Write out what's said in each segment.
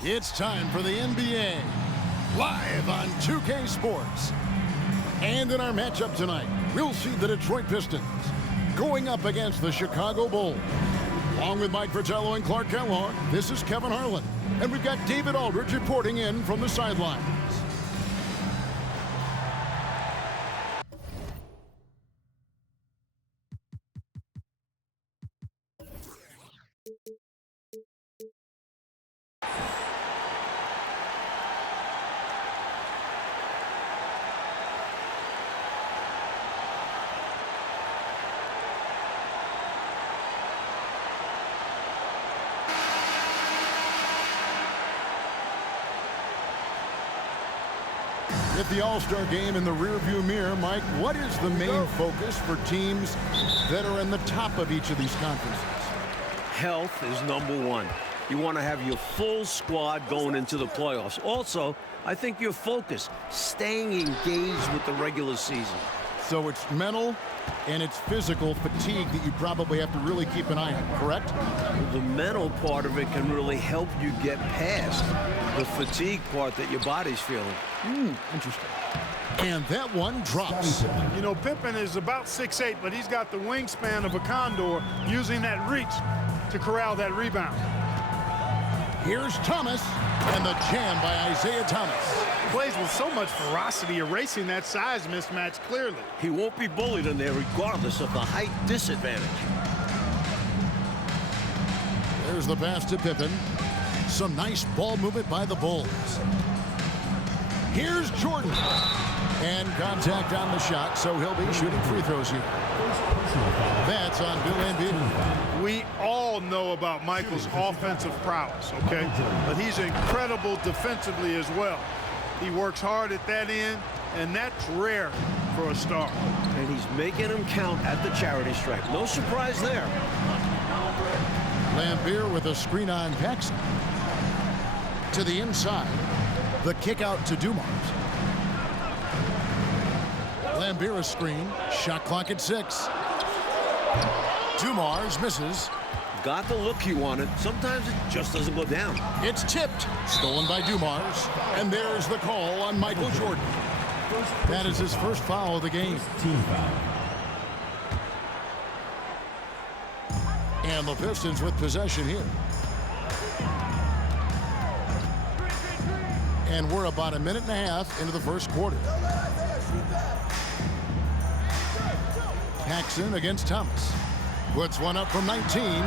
It's time for the NBA, live on 2K Sports. And in our matchup tonight, we'll see the Detroit Pistons going up against the Chicago Bulls. Along with Mike Fratello and Clark Kellogg, this is Kevin Harlan. And we've got David Aldridge reporting in from the sidelines. With the All-Star game in the rearview mirror, Mike, what is the main focus for teams that are in the top of each of these conferences? Health is number one. You want to have your full squad going into the playoffs. Also, I think your focus, staying engaged with the regular season. So it's mental and it's physical fatigue that you probably have to really keep an eye on, correct? The mental part of it can really help you get past the fatigue part that your body's feeling. Interesting. And that one drops. You know, Pippen is about 6'8", but he's got the wingspan of a condor, using that reach to corral that rebound. Here's Thomas, and the jam by Isaiah Thomas. Plays with so much ferocity, erasing that size mismatch clearly. He won't be bullied in there regardless of the height disadvantage. There's the pass to Pippen. Some nice ball movement by the Bulls. Here's Jordan. And contact on the shot, so he'll be shooting free throws here. That's on Bill Embiid. We all know about Michael's offensive prowess, okay? But he's incredible defensively as well. He works hard at that end, and that's rare for a star. And he's making them count at the charity stripe. No surprise there. Lambeer with a screen on Paxson. To the inside. The kick out to Dumars. Lambeer a screen. Shot clock at 6. Dumars misses. Got the look he wanted. Sometimes it just doesn't go down. It's tipped. Stolen by Dumars. And there's the call on Michael Jordan. That is his first foul of the game. And the Pistons with possession here. And we're about a minute and a half into the first quarter. Paxson against Thomas. Puts one up from 19.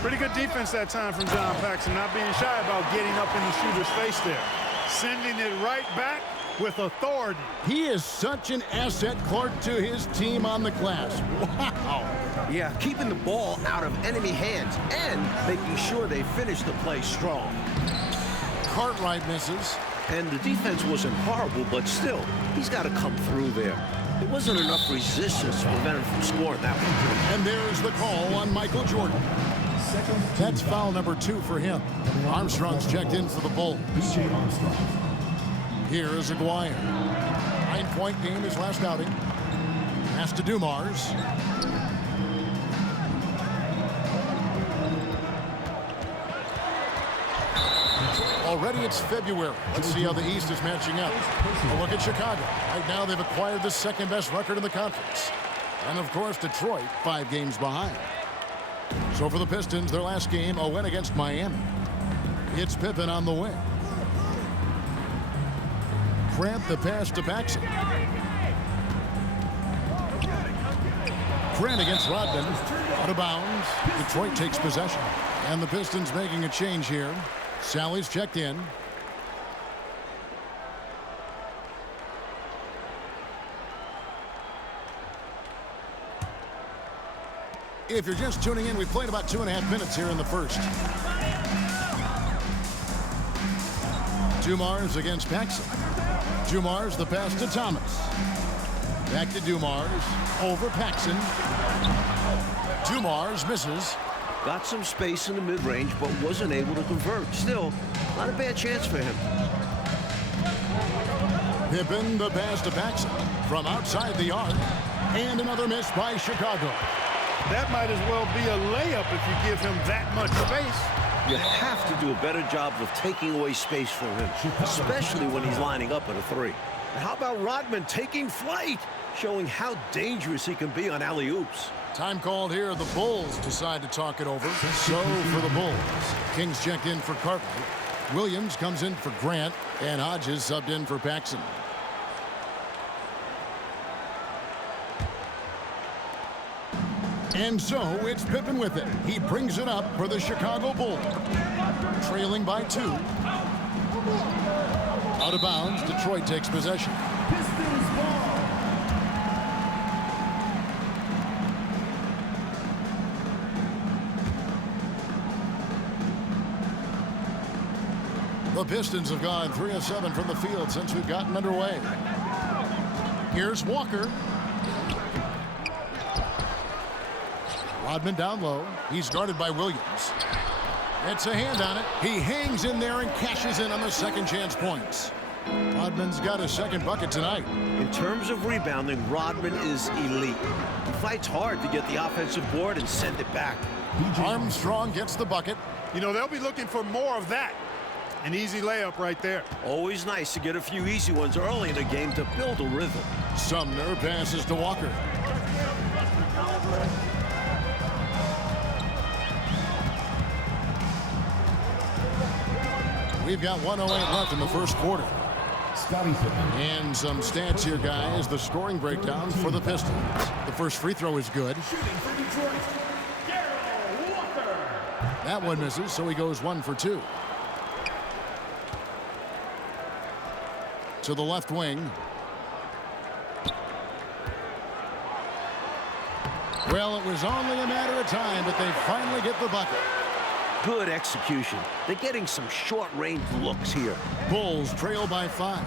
Pretty good defense that time from John Paxson, not being shy about getting up in the shooter's face there. Sending it right back with authority. He is such an asset, Clark, to his team on the glass. Wow. Yeah, keeping the ball out of enemy hands and making sure they finish the play strong. Cartwright misses. And the defense wasn't horrible, but still, he's got to come through there. There wasn't enough resistance to prevent him from scoring that one. And there's the call on Michael Jordan. That's foul number 2 for him. Armstrong's checked in for the Bulls. Here is Aguirre. 9-point game his last outing. Pass to Dumars. Already it's February. Let's see how the East is matching up. A look at Chicago. Right now they've acquired the second-best record in the conference. And, of course, Detroit 5 games behind. So for the Pistons, their last game, a win against Miami. It's Pippen on the win. Cramp the pass to Paxson. Grant against Rodman. Out of bounds. Detroit takes possession. And the Pistons making a change here. Sally's checked in. If you're just tuning in, we played about 2.5 minutes here in the first. Dumars against Paxson. Dumars the pass to Thomas. Back to Dumars. Over Paxson. Dumars misses. Got some space in the mid-range, but wasn't able to convert. Still, not a bad chance for him. Pippen the pass to Paxson from outside the arc. And another miss by Chicago. That might as well be a layup if you give him that much space. You have to do a better job of taking away space from him, especially when he's lining up at a three. And how about Rodman taking flight, showing how dangerous he can be on alley-oops. Time called here. The Bulls decide to talk it over. So for the Bulls, Kings checked in for Cartwright. Williams comes in for Grant, and Hodges subbed in for Paxson. And so it's Pippen with it. He brings it up for the Chicago Bulls. Trailing by 2. Out of bounds, Detroit takes possession. Pistons ball. The Pistons have gone 3 of 7 from the field since we've gotten underway. Here's Walker. Rodman down low. He's guarded by Williams. It's a hand on it. He hangs in there and cashes in on the second chance points. Rodman's got a second bucket tonight. In terms of rebounding, Rodman is elite. He fights hard to get the offensive board and send it back. Armstrong gets the bucket. You know, they'll be looking for more of that. An easy layup right there. Always nice to get a few easy ones early in a game to build a rhythm. Sumner passes to Walker. We've got 1:08 left in the first quarter. And some stats here, guys. The scoring breakdown for the Pistons. The first free throw is good. That one misses, so he goes 1 for 2. To the left wing. Well, it was only a matter of time, but they finally get the bucket. Good execution. They're getting some short-range looks here. Bulls trail by 5.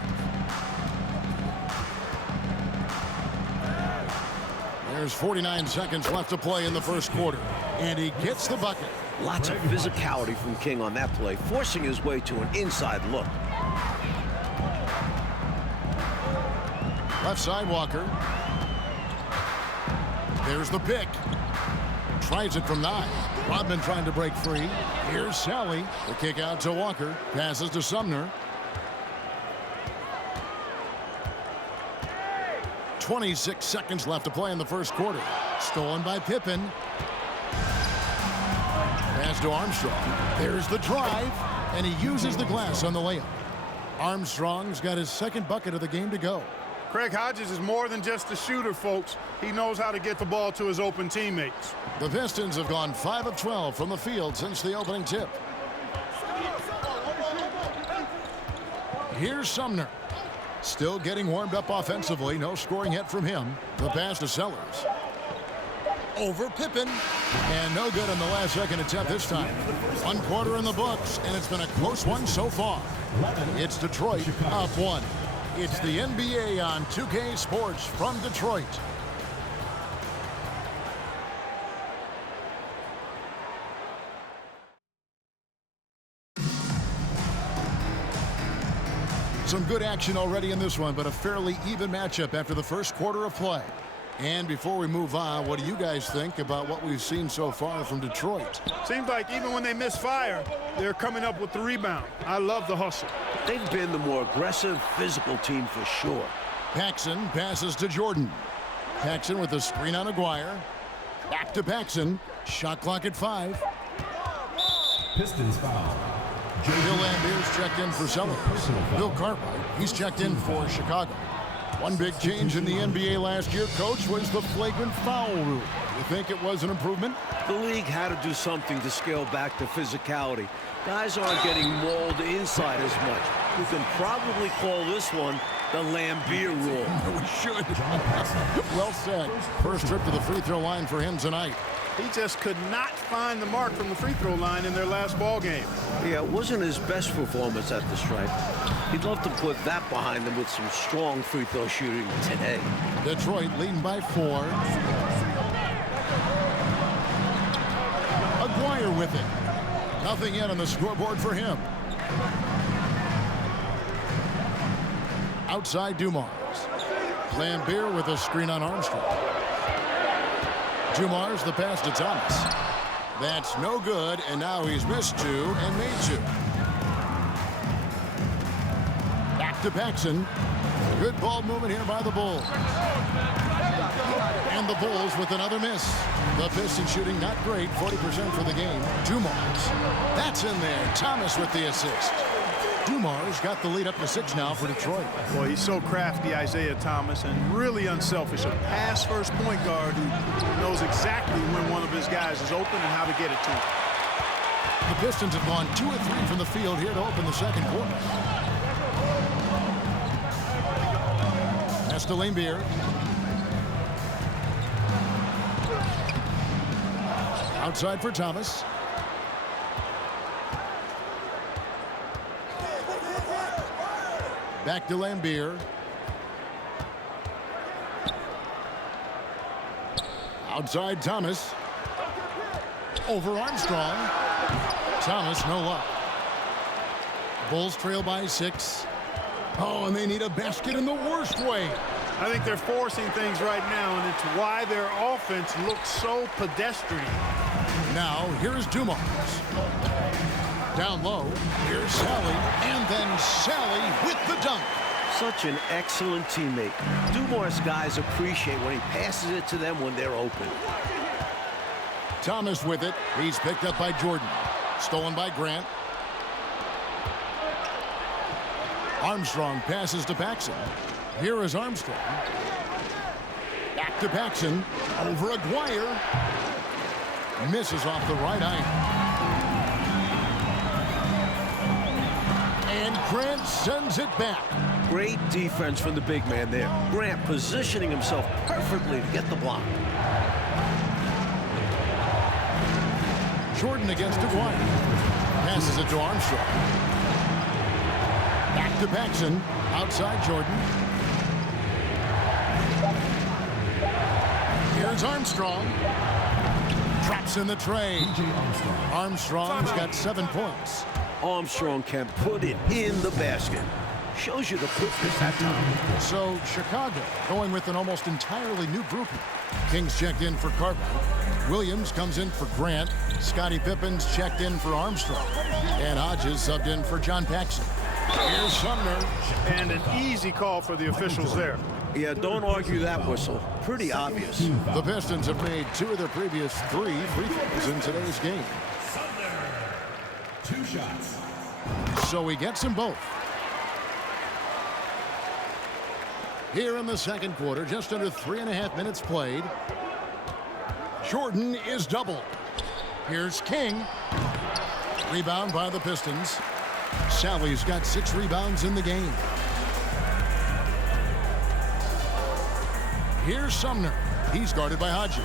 There's 49 seconds left to play in the first quarter, and he gets the bucket. Lots of physicality from King on that play, forcing his way to an inside look. Left side, Walker. There's the pick. Tries it from 9. Rodman trying to break free. Here's Sally. The kick out to Walker. Passes to Sumner. 26 seconds left to play in the first quarter. Stolen by Pippen. Pass to Armstrong. There's the drive. And he uses the glass on the layup. Armstrong's got his second bucket of the game to go. Craig Hodges is more than just a shooter, folks. He knows how to get the ball to his open teammates. The Pistons have gone 5 of 12 from the field since the opening tip. Here's Sumner. Still getting warmed up offensively. No scoring yet from him. The pass to Sellers. Over Pippen. And no good on the last second attempt this time. 1 quarter in the books, and it's been a close one so far. It's Detroit up 1. It's the NBA on 2K Sports from Detroit. Some good action already in this one, but a fairly even matchup after the first quarter of play. And before we move on, what do you guys think about what we've seen so far from Detroit? Seems like even when they miss fire, they're coming up with the rebound. I love the hustle. They've been the more aggressive, physical team for sure. Paxson passes to Jordan. Paxson with a screen on Aguirre. Back to Paxson. Shot clock at 5. Pistons foul. Bill Lambier's checked in for Sellers. Bill Cartwright, he's checked in for Chicago. One big change in the NBA last year, Coach, was the flagrant foul rule. You think it was an improvement? The league had to do something to scale back the physicality. Guys aren't getting mauled inside as much. You can probably call this one the Lambier rule. We should. Well said. First trip to the free throw line for him tonight. He just could not find the mark from the free throw line in their last ball game. Yeah, it wasn't his best performance at the stripe. He'd love to put that behind him with some strong free throw shooting today. Detroit leading by 4. Aguirre with it. Nothing yet on the scoreboard for him. Outside Dumars. Lambier with a screen on Armstrong. Dumars the pass to Thomas. That's no good, and now he's missed 2 and made 2. Back to Paxson. Good ball movement here by the Bulls. And the Bulls with another miss. The Pistons shooting not great, 40% for the game. Dumars. That's in there. Thomas with the assist. Dumars got the lead up to 6 now for Detroit. Well, he's so crafty, Isaiah Thomas, and really unselfish. A pass-first point guard who knows exactly when one of his guys is open and how to get it to him. The Pistons have gone 2 of 3 from the field here to open the second quarter. That's to Lambeer. Outside for Thomas. Back to Lambeer. Outside Thomas. Over Armstrong. Thomas, no luck. Bulls trail by 6. Oh, and they need a basket in the worst way. I think they're forcing things right now, and it's why their offense looks so pedestrian. Now, here's Dumars. Down low, here's Sally, and then Sally with the dunk. Such an excellent teammate. Dumars guys appreciate when he passes it to them when they're open. Thomas with it. He's picked up by Jordan. Stolen by Grant. Armstrong passes to Paxson. Here is Armstrong. Back to Paxson. Over Aguirre. Misses off the right iron. And Grant sends it back. Great defense from the big man there. Grant positioning himself perfectly to get the block. Jordan against Aguirre. Passes it to Armstrong. Back to Paxson. Outside Jordan. Here's Armstrong. Traps in the tray. Armstrong's got 7 points. Armstrong can put it in the basket. Shows you the quickness that time. So Chicago going with an almost entirely new grouping. Kings checked in for Carter. Williams comes in for Grant. Scottie Pippen's checked in for Armstrong. And Hodges subbed in for John Paxson. Here's Sumner. And an easy call for the officials there. Yeah, don't argue that whistle. Pretty obvious. The Pistons have made 2 of their previous 3 free throws in today's game. 2 shots. So he gets them both. Here in the second quarter, just under 3.5 minutes played. Jordan is doubled. Here's King. Rebound by the Pistons. Sally's got 6 rebounds in the game. Here's Sumner. He's guarded by Hodges.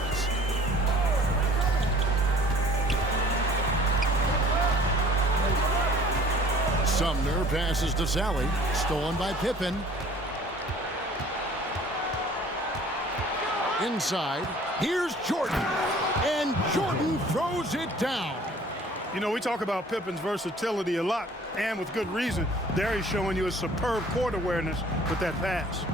Sumner passes to Sally. Stolen by Pippen. Inside. Here's Jordan. And Jordan throws it down. You know, we talk about Pippen's versatility a lot, and with good reason. There he's showing you a superb court awareness with that pass.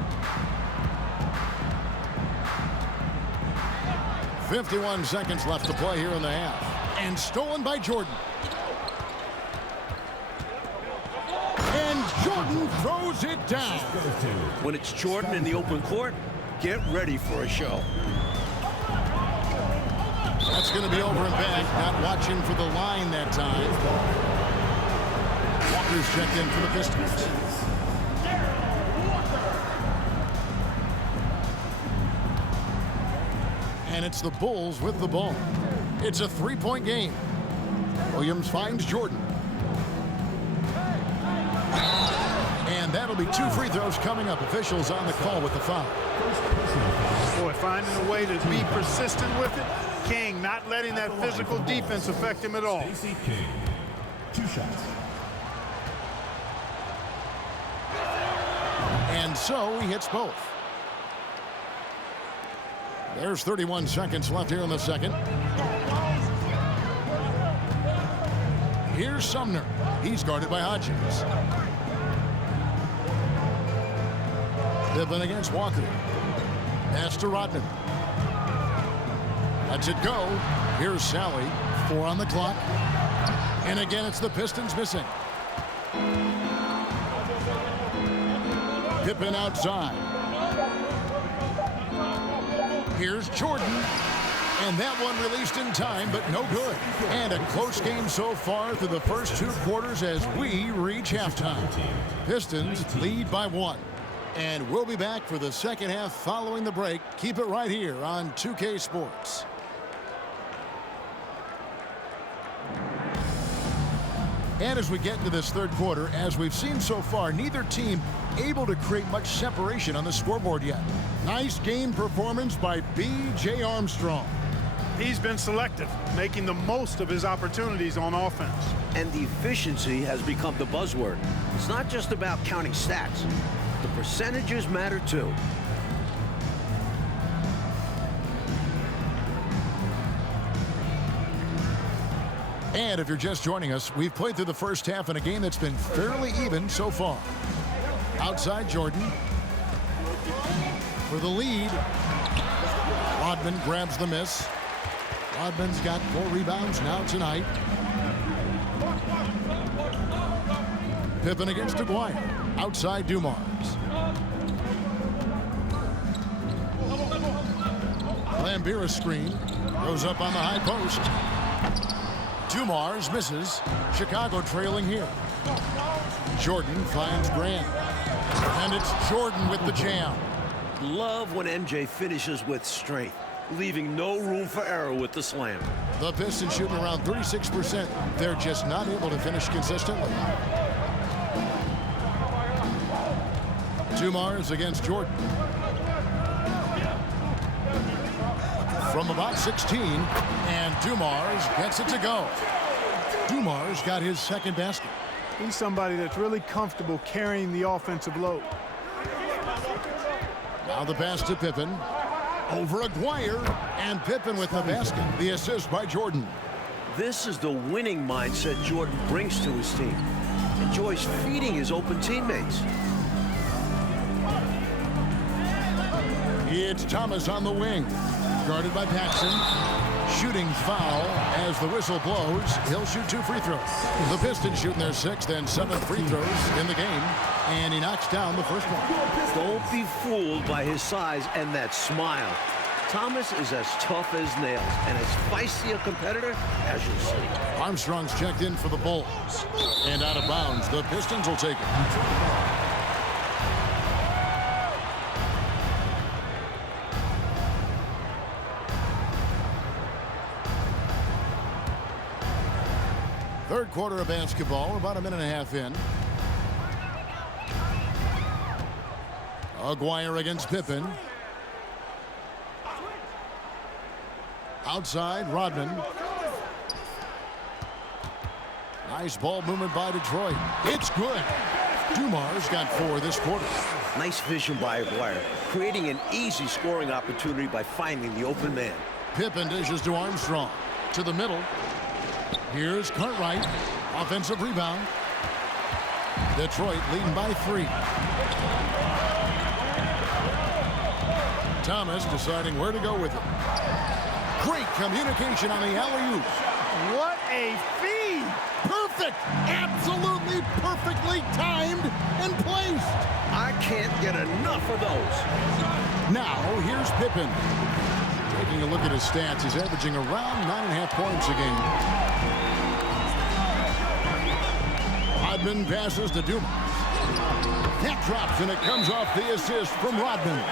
51 seconds left to play here in the half. And stolen by Jordan. And Jordan throws it down. When it's Jordan in the open court, get ready for a show. That's going to be over and back. Not watching for the line that time. Walker's checked in for the Pistons. And it's the Bulls with the ball. It's a 3-point game. Williams finds Jordan. And that'll be 2 free throws coming up. Officials on the call with the foul. Boy, finding a way to be persistent with it. King not letting that physical defense affect him at all. Stacey King. 2 shots. And so he hits both. There's 31 seconds left here in the second. Here's Sumner. He's guarded by Hodges. Pippen against Walker. Pass to Rodman. Lets it go. Here's Sally. 4 on the clock. And again, it's the Pistons missing. Pippen outside. Here's Jordan. And that one released in time, but no good. And a close game so far through the first 2 quarters as we reach halftime. Pistons lead by 1. And we'll be back for the second half following the break. Keep it right here on 2K Sports. And as we get into this third quarter, as we've seen so far, neither team able to create much separation on the scoreboard yet. Nice game performance by B.J. Armstrong. He's been selective, making the most of his opportunities on offense. And the efficiency has become the buzzword. It's not just about counting stats. The percentages matter too. And if you're just joining us, we've played through the first half in a game that's been fairly even so far. Outside Jordan for the lead. Rodman grabs the miss. Rodman's got 4 rebounds now tonight. Pippen against Aguirre. Outside Dumars. Lambira screen. Goes up on the high post. Dumars misses. Chicago trailing here. Jordan finds Grant. And it's Jordan with the jam. Love when MJ finishes with strength, leaving no room for error with the slam. The Pistons shooting around 36%. They're just not able to finish consistently. Dumars against Jordan. From about 16, and Dumars gets it to go. Dumars got his second basket. He's somebody that's really comfortable carrying the offensive load. Now the pass to Pippen. Over Aguirre, and Pippen with the basket. The assist by Jordan. This is the winning mindset Jordan brings to his team. Enjoys feeding his open teammates. It's Thomas on the wing. Guarded by Paxson. Shooting foul as the whistle blows. He'll shoot 2 free throws. The Pistons shooting their 6th and 7th free throws in the game. And he knocks down the first one. Don't be fooled by his size and that smile. Thomas is as tough as nails and as feisty a competitor as you'll see. Armstrong's checked in for the Bulls. And out of bounds, the Pistons will take it. Third quarter of basketball, about a minute and a half in. Aguirre against Pippen. Outside, Rodman. Nice ball movement by Detroit. It's good. Dumars got 4 this quarter. Nice vision by Aguirre, creating an easy scoring opportunity by finding the open man. Pippen dishes to Armstrong. To the middle. Here's Cartwright. Offensive rebound. Detroit leading by 3. Thomas deciding where to go with it. Great communication on the alley-oop. What a feed! Perfect! Absolutely perfectly timed and placed. I can't get enough of those. Now, here's Pippen. Taking a look at his stats, he's averaging around 9.5 points a game. Rodman passes to Dumars. That drops, and it comes off the assist from Rodman.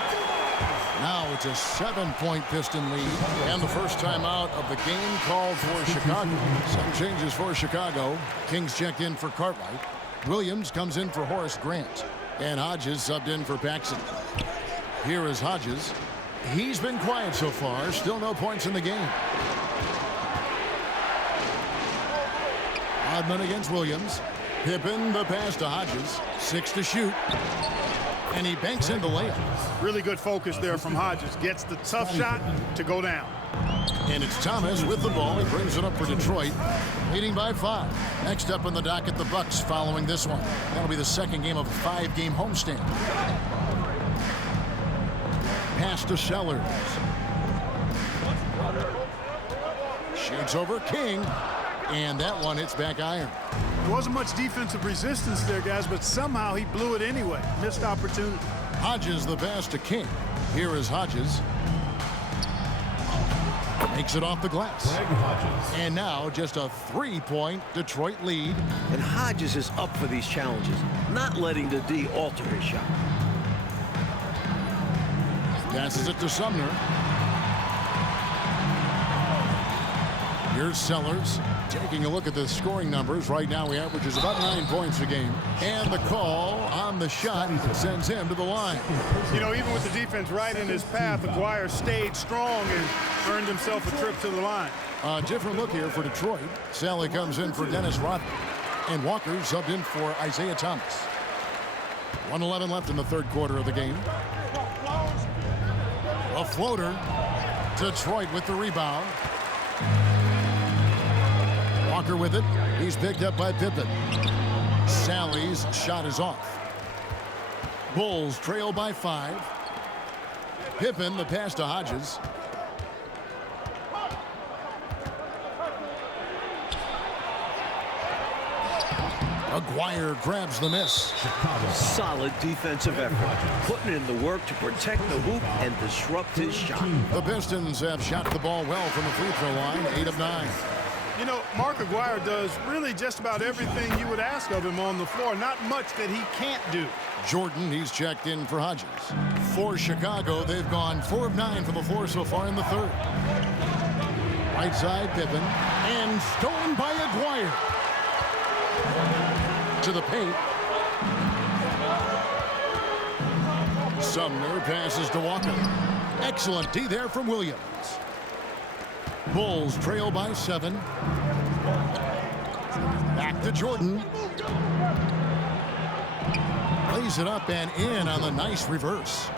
Now it's a 7-point Piston lead, and the first time out of the game called for Chicago. Some changes for Chicago. Kings checked in for Cartwright. Williams comes in for Horace Grant. And Hodges subbed in for Paxson. Here is Hodges. He's been quiet so far. Still no points in the game. Rodman against Williams. Pippen the pass to Hodges. 6 to shoot. And he banks in the layup. Really good focus there from Hodges. Gets the tough shot to go down. And it's Thomas with the ball. He brings it up for Detroit, leading by 5. Next up on the docket, the Bucks following this one. That'll be the second game of a 5-game homestand. Pass to Sellers. Shades over King. And that one hits back iron. There wasn't much defensive resistance there, guys, but somehow he blew it anyway. Missed opportunity. Hodges the pass to King. Here is Hodges. Makes it off the glass. And now just a 3-point Detroit lead. And Hodges is up for these challenges, not letting the D alter his shot. Passes it to Sumner. Here's Sellers. Taking a look at the scoring numbers. Right now he averages about 9 points a game. And the call on the shot sends him to the line. You know, even with the defense right in his path, Aguirre stayed strong and earned himself a trip to the line. A different look here for Detroit. Sally comes in for Dennis Rodman. And Walker subbed in for Isaiah Thomas. 1:11 left in the third quarter of the game. A floater. Detroit with the rebound. Walker with it. He's picked up by Pippen. Sally's shot is off. Bulls trail by 5. Pippen, the pass to Hodges. Aguirre grabs the miss. Solid defensive effort, putting in the work to protect the hoop and disrupt his shot. The Pistons have shot the ball well from the free throw line, 8 of 9. You know, Mark Aguirre does really just about everything you would ask of him on the floor. Not much that he can't do. Jordan, he's checked in for Hodges. For Chicago, they've gone 4 of 9 from the floor so far in the third. Right side, Pippen. And stolen by Aguirre. To the paint. Sumner passes to Walker. Excellent D there from Williams. Bulls trail by 7. Back to Jordan. Lays it up and in on the nice reverse.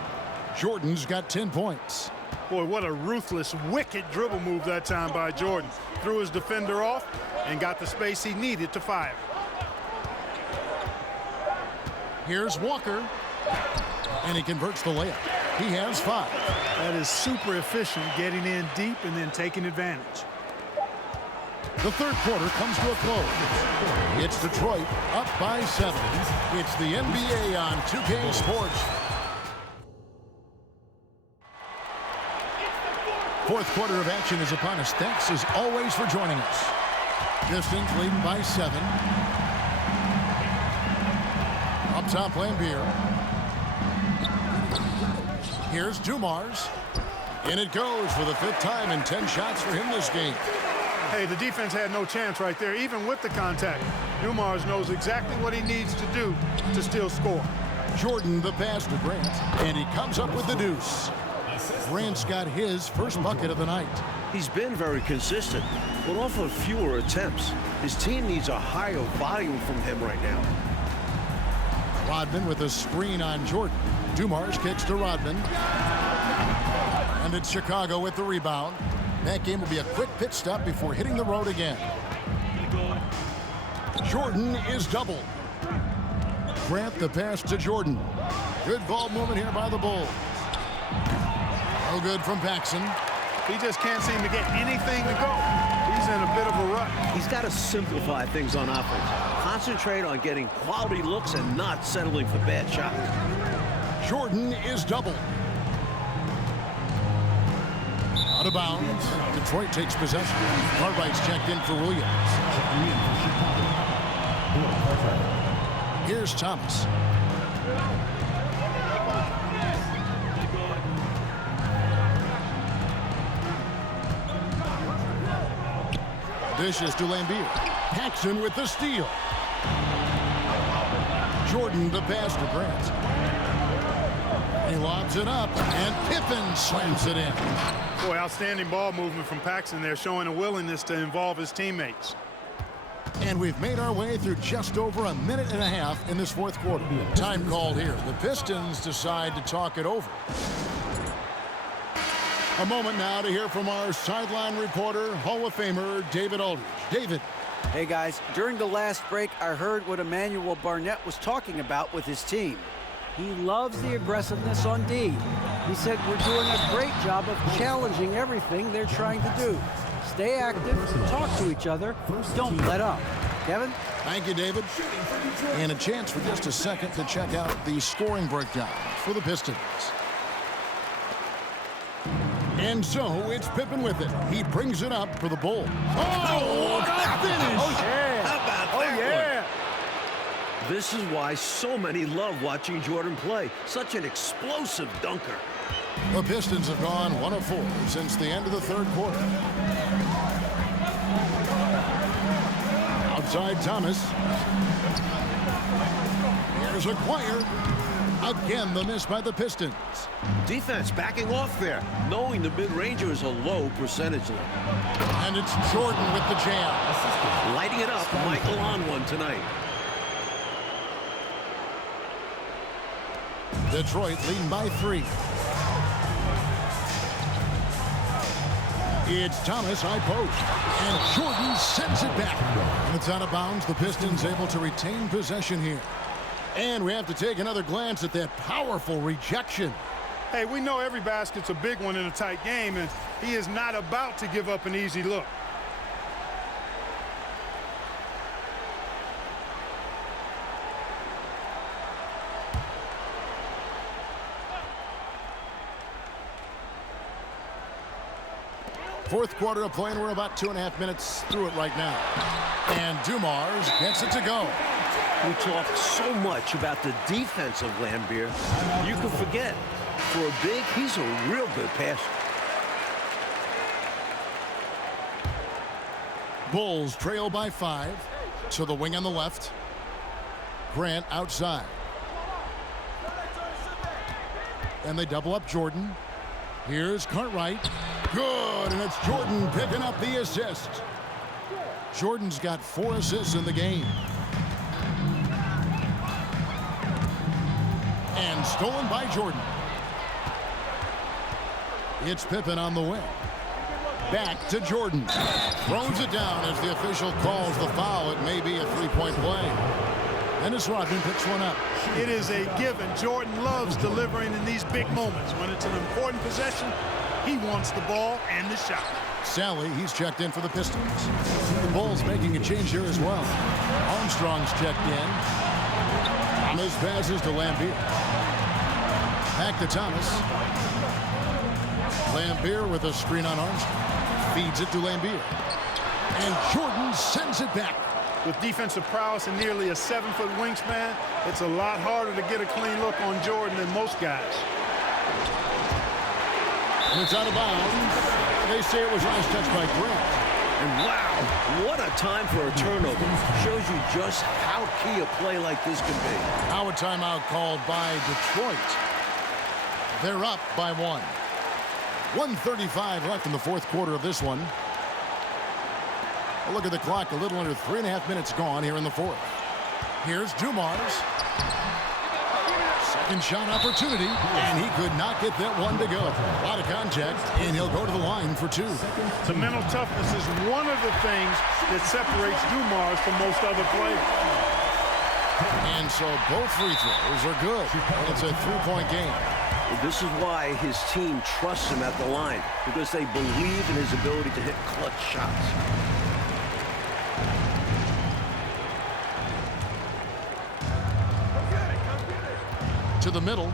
Jordan's got 10 points. Boy, what a ruthless, wicked dribble move that time by Jordan. Threw his defender off and got the space he needed to fire. Here's Walker. And he converts the layup. He has 5. That is super efficient, getting in deep and then taking advantage. The third quarter comes to a close. It's Detroit up by 7. It's the NBA on 2K Sports. Fourth quarter of action is upon us. Thanks as always for joining us. Pistons leading by 7. Up top, Lambeer. Here's Dumars. And it goes for the 5th time in 10 shots for him this game. Hey, the defense had no chance right there, even with the contact. Dumars knows exactly what he needs to do to still score. Jordan the pass to Grant, and he comes up with the deuce. Grant's got his first bucket of the night. He's been very consistent, but off of fewer attempts. His team needs a higher volume from him right now. Rodman with a screen on Jordan. Dumars kicks to Rodman. And it's Chicago with the rebound. That game will be a quick pit stop before hitting the road again. Jordan is doubled. Grant the pass to Jordan. Good ball movement here by the Bulls. No good from Paxson. He just can't seem to get anything to go. He's in a bit of a rut. He's got to simplify things on offense. Concentrate on getting quality looks and not settling for bad shots. Jordan is doubled. Out of bounds. Detroit takes possession. Cartwright's checked in for Williams. Here's Thomas. Dishes to Lambeer. Paxson with the steal. Jordan the pass to Grant. He lobs it up, and Pippen slams it in. Boy, outstanding ball movement from Paxson there, showing a willingness to involve his teammates. And we've made our way through just over a minute and a half in this fourth quarter. Time called here. The Pistons decide to talk it over. A moment now to hear from our sideline reporter, Hall of Famer David Aldridge. David. Hey guys, during the last break, I heard what Emmanuel Barnett was talking about with his team. He loves the aggressiveness on D. He said we're doing a great job of challenging everything they're trying to do. Stay active, talk to each other, don't let up. Kevin? Thank you, David. And a chance for just a second to check out the scoring breakdown for the Pistons. And so it's Pippen with it. He brings it up for the Bulls. Oh, what a finish! Oh, yeah. How about Oh, that yeah. one? This is why so many love watching Jordan play. Such an explosive dunker. The Pistons have gone 1 of 4 since the end of the third quarter. Outside Thomas. Here's Aguirre. Again, the miss by the Pistons. Defense backing off there, knowing the mid-ranger is a low percentage level. And it's Jordan with the jam. Lighting it up, Michael on one tonight. Detroit leading by 3. It's Thomas, high post. And Jordan sends it back. And it's out of bounds. The Pistons able to retain possession here. And we have to take another glance at that powerful rejection. Hey, we know every basket's a big one in a tight game, and he is not about to give up an easy look. Fourth quarter of play, and we're about 2.5 minutes through it right now. And Dumars gets it to go. We talk so much about the defense of Lambeer. You can forget, for a big, he's a real good passer. Bulls trail by 5 to the wing on the left. Grant outside. And they double up Jordan. Here's Cartwright. Good, and it's Jordan picking up the assist. Jordan's got 4 assists in the game. And stolen by Jordan. It's Pippen on the wing. Back to Jordan. Throws it down as the official calls the foul. It may be a three-point play. Dennis Rodman picks one up. It is a given. Jordan loves delivering in these big moments. When it's an important possession, he wants the ball and the shot. Sally, he's checked in for the Pistons. The Bulls making a change here as well. Armstrong's checked in. Thomas passes to Lambeer. Back to Thomas. Lambeer with a screen on Armstrong. Feeds it to Lambeer. And Jordan sends it back. With defensive prowess and nearly a 7-foot wingspan, it's a lot harder to get a clean look on Jordan than most guys. And it's out of bounds. They say it was nice touch by Grant. And wow, what a time for a turnover. Shows you just how key a play like this can be. Now a timeout called by Detroit. They're up by 1. 1:35 left in the fourth quarter of this one. A look at the clock, a little under 3.5 minutes gone here in the fourth. Here's Dumars. Second shot opportunity, and he could not get that one to go. A lot of contact, and he'll go to the line for 2. The mental toughness is one of the things that separates Dumars from most other players. And so both free throws are good. It's a 3-point game. This is why his team trusts him at the line, because they believe in his ability to hit clutch shots. To the middle.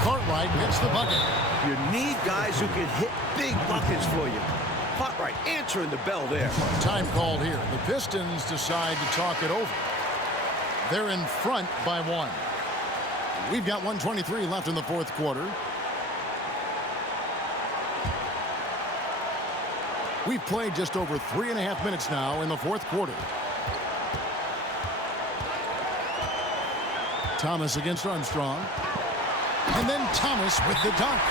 Cartwright hits the bucket. You need guys who can hit big buckets for you. Cartwright answering the bell there. Time called here. The Pistons decide to talk it over. They're in front by 1. We've got 1:23 left in the fourth quarter. We've played just over 3.5 minutes now in the fourth quarter. Thomas against Armstrong. And then Thomas with the dunk.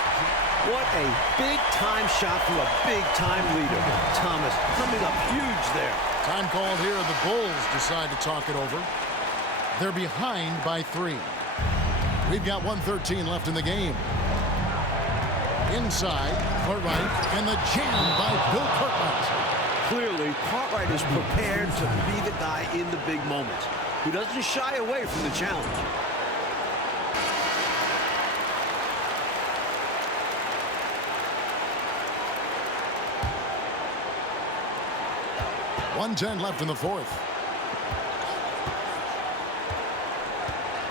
What a big-time shot from a big-time leader. Thomas coming up huge there. Time called here. The Bulls decide to talk it over. They're behind by 3. We've got 1:13 left in the game. Inside, Cartwright, and the jam by Bill Cartwright. Clearly, Cartwright is prepared to be the guy in the big moments, who doesn't shy away from the challenge. 1:10 left in the fourth.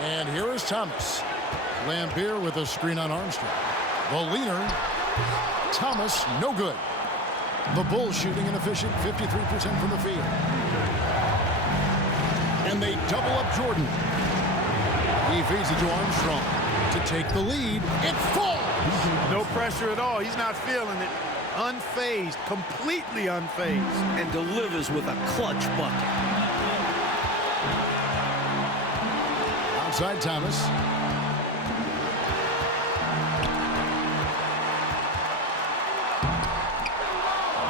And here is Thomas. Lambier with a screen on Armstrong. The leaner. Thomas, no good. The Bulls shooting an efficient 53% from the field. And they double up Jordan. He feeds it to Armstrong to take the lead. It falls! No pressure at all. He's not feeling it. Unfazed, completely unfazed. And delivers with a clutch bucket. Outside Thomas.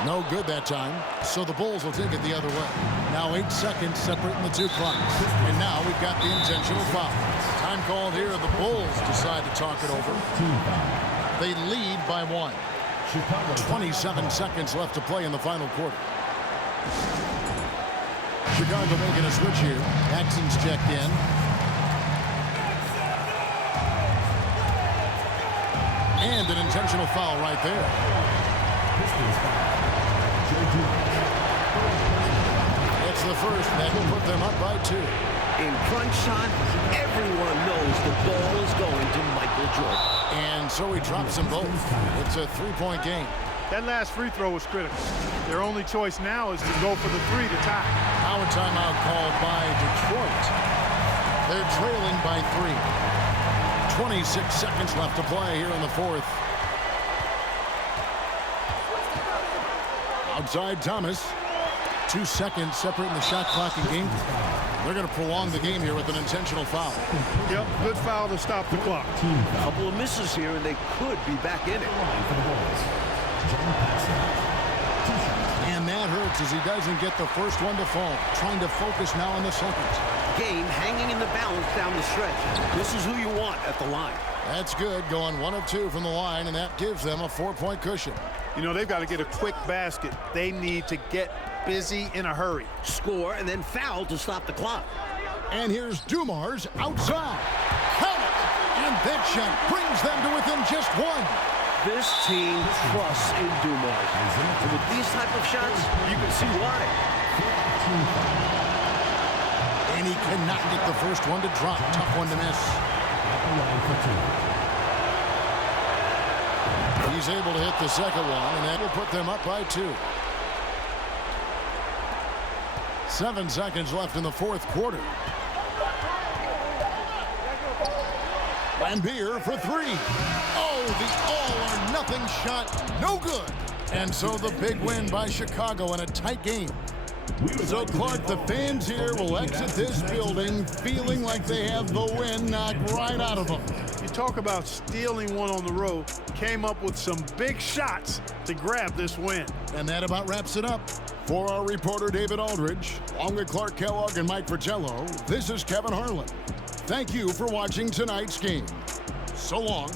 No good that time, so the Bulls will take it the other way. Now 8 seconds separating the two clocks. And now we've got the intentional foul. Time called here. The Bulls decide to talk it over. They lead by 1. 27 seconds left to play in the final quarter. Chicago making a switch here. Paxson's checked in. And an intentional foul right there. It's the first that will put them up by 2. In crunch time, everyone knows the ball is going to Michael Jordan. And so he drops them both. It's a 3-point game. That last free throw was critical. Their only choice now is to go for the 3 to tie. Now a timeout called by Detroit. They're trailing by 3. 26 seconds left to play here in the fourth. Outside Thomas. 2 seconds separating the shot clock and game. They're going to prolong the game here with an intentional foul. Yep, good foul to stop the clock. A couple of misses here, and they could be back in it. And that hurts as he doesn't get the first one to fall. Trying to focus now on the second. Game hanging in the balance down the stretch. This is who you want at the line. That's good, going 1 of 2 from the line, and that gives them a 4-point cushion. You know, they've got to get a quick basket. They need to get busy in a hurry. Score and then foul to stop the clock. And here's Dumars outside. Count it! And that shot brings them to within just 1. This team trusts in Dumars. And with these type of shots, you can see why. And he cannot get the first one to drop. Tough one to miss. He's able to hit the second one, and that will put them up by 2. 7 seconds left in the fourth quarter. Lambier for 3. Oh, the all-or-nothing shot, no good. And so the big win by Chicago in a tight game. So, Clark, the fans here will exit this building feeling like they have the win knocked right out of them. You talk about stealing one on the road. Came up with some big shots to grab this win. And that about wraps it up. For our reporter, David Aldridge, along with Clark Kellogg and Mike Fratello, this is Kevin Harlan. Thank you for watching tonight's game. So long.